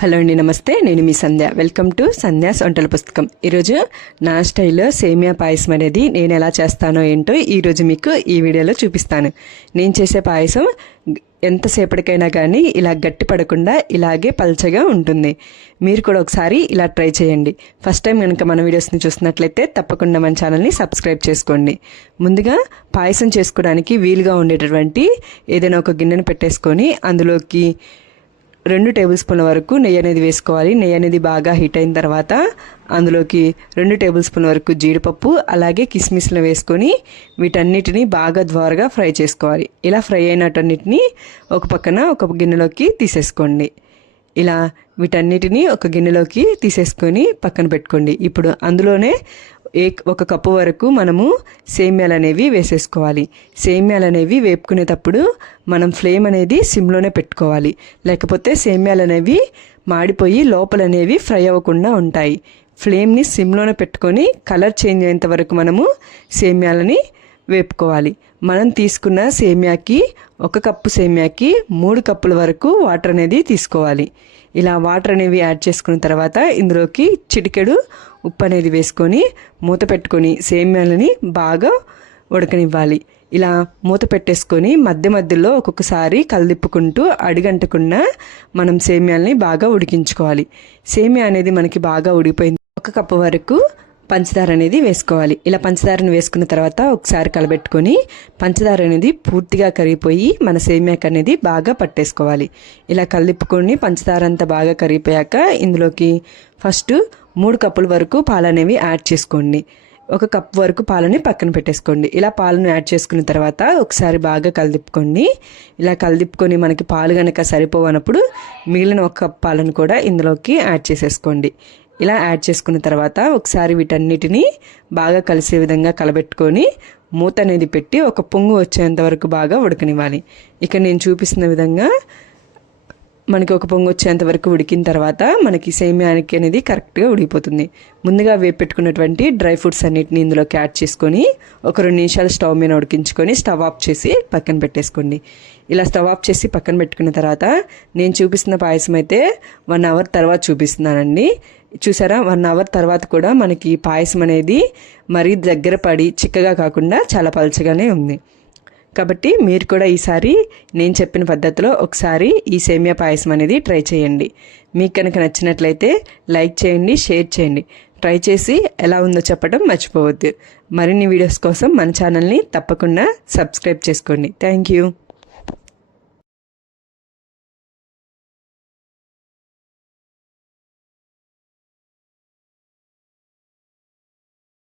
Hello అండి నమస్తే. నేను మీ సంధ్య. వెల్కమ్ టు సంధ్యాస్ వంటల పుస్తకం. ఈరోజు నా స్టైల్లో సేమియా పాయసం అనేది నేను ఎలా చేస్తానో ఏంటో ఈరోజు మీకు ఈ వీడియోలో చూపిస్తాను. నేను చేసే పాయసం ఎంతసేపటికైనా కానీ ఇలా గట్టి పడకుండా ఇలాగే పల్చగా ఉంటుంది. మీరు కూడా ఒకసారి ఇలా ట్రై చేయండి. ఫస్ట్ టైం కనుక మన వీడియోస్ని చూసినట్లయితే తప్పకుండా మన ఛానల్ని సబ్స్క్రైబ్ చేసుకోండి. ముందుగా పాయసం చేసుకోవడానికి వీలుగా ఉండేటటువంటి ఏదైనా ఒక గిన్నెను పెట్టేసుకొని అందులోకి రెండు టేబుల్ స్పూన్ల వరకు నెయ్యి అనేది వేసుకోవాలి. నెయ్యి అనేది బాగా హీట్ అయిన తర్వాత అందులోకి రెండు టేబుల్ స్పూన్ వరకు జీడిపప్పు అలాగే కిస్మిస్లు వేసుకొని వీటన్నిటిని బాగా ద్వారగా ఫ్రై చేసుకోవాలి. ఇలా ఫ్రై అయినటన్నిటిని ఒక పక్కన ఒక గిన్నెలోకి తీసేసుకోండి. ఇలా వీటన్నిటిని ఒక గిన్నెలోకి తీసేసుకొని పక్కన పెట్టుకోండి. ఇప్పుడు అందులోనే ఏ ఒక కప్పు వరకు మనము సేమ్యాలు అనేవి వేసేసుకోవాలి. సేమ్యాలు అనేవి వేపుకునేటప్పుడు మనం ఫ్లేమ్ అనేది సిమ్లోనే పెట్టుకోవాలి. లేకపోతే సేమ్యాలు అనేవి మాడిపోయి లోపలనేవి ఫ్రై అవ్వకుండా ఉంటాయి. ఫ్లేమ్ని సిమ్లోనే పెట్టుకొని కలర్ చేంజ్ అయ్యేంత వరకు మనము సేమ్యాలని వేపుకోవాలి. మనం తీసుకున్న సేమ్యాకి ఒక కప్పు సేమ్యాకి మూడు కప్పుల వరకు వాటర్ అనేది తీసుకోవాలి. ఇలా వాటర్ అనేవి యాడ్ చేసుకున్న తర్వాత ఇందులోకి చిటికెడు ఉప్పు అనేది వేసుకొని మూత పెట్టుకొని సేమ్యాలని బాగా ఉడకనివ్వాలి. ఇలా మూత పెట్టేసుకొని మధ్య మధ్యలో ఒక్కొక్కసారి కలదిప్పుకుంటూ అడిగంటకుండా మనం సేమ్యాలని బాగా ఉడికించుకోవాలి. సేమ్యా అనేది మనకి బాగా ఉడికిపోయింది. ఒక కప్పు వరకు పంచదార అనేది వేసుకోవాలి. ఇలా పంచదారను వేసుకున్న తర్వాత ఒకసారి కలబెట్టుకొని పంచదార అనేది పూర్తిగా కరిగిపోయి మన సేమ్యాక్ అనేది బాగా పట్టేసుకోవాలి. ఇలా కలిపుకొని పంచదార అంతా బాగా కరిగిపోయాక ఇందులోకి ఫస్ట్ మూడు కప్పుల వరకు పాలు అనేవి యాడ్ చేసుకోండి. ఒక కప్ వరకు పాలని పక్కన పెట్టేసుకోండి. ఇలా పాలను యాడ్ చేసుకున్న తర్వాత ఒకసారి బాగా కలిదిప్పుకోండి ఇలా కలిదిప్పుకొని మనకి పాలు కనుక సరిపోవనప్పుడు మిగిలిన ఒక కప్ పాలను కూడా ఇందులోకి యాడ్ చేసేసుకోండి. ఇలా యాడ్ చేసుకున్న తర్వాత ఒకసారి వీటన్నిటిని బాగా కలిసే విధంగా కలబెట్టుకొని మూత అనేది పెట్టి ఒక పొంగు వచ్చేంత వరకు బాగా ఉడకనివ్వాలి. ఇక్కడ నేను చూపిస్తున్న విధంగా మనకి ఒక పొంగు వచ్చేంత వరకు ఉడికిన తర్వాత మనకి సేమ్యానికి అనేది కరెక్ట్గా ఉడికిపోతుంది. ముందుగా వేపెట్టుకున్నటువంటి డ్రై ఫ్రూట్స్ అన్నిటిని ఇందులోకి యాడ్ చేసుకొని ఒక రెండు నిమిషాలు స్టవ్ మీద ఉడికించుకొని స్టవ్ ఆఫ్ చేసి పక్కన పెట్టేసుకోండి. ఇలా స్టవ్ ఆఫ్ చేసి పక్కన పెట్టుకున్న తర్వాత నేను చూపిస్తున్న పాయసం అయితే వన్ అవర్ తర్వాత చూపిస్తున్నానండి. చూసారా? వన్ అవర్ తర్వాత కూడా మనకి పాయసం అనేది మరీ దగ్గర పడి చిక్కగా కాకుండా చాలా పలచగానే ఉంది. కాబట్టి మీరు కూడా ఈసారి నేను చెప్పిన పద్ధతిలో ఒకసారి ఈ సేమియా పాయసం అనేది ట్రై చేయండి. మీకు కనుక నచ్చినట్లయితే లైక్ చేయండి షేర్ చేయండి. ట్రై చేసి ఎలా ఉందో చెప్పడం మర్చిపోవద్దు. మరిన్ని వీడియోస్ కోసం మన ఛానల్ని తప్పకుండా సబ్స్క్రైబ్ చేసుకోండి. Thank you.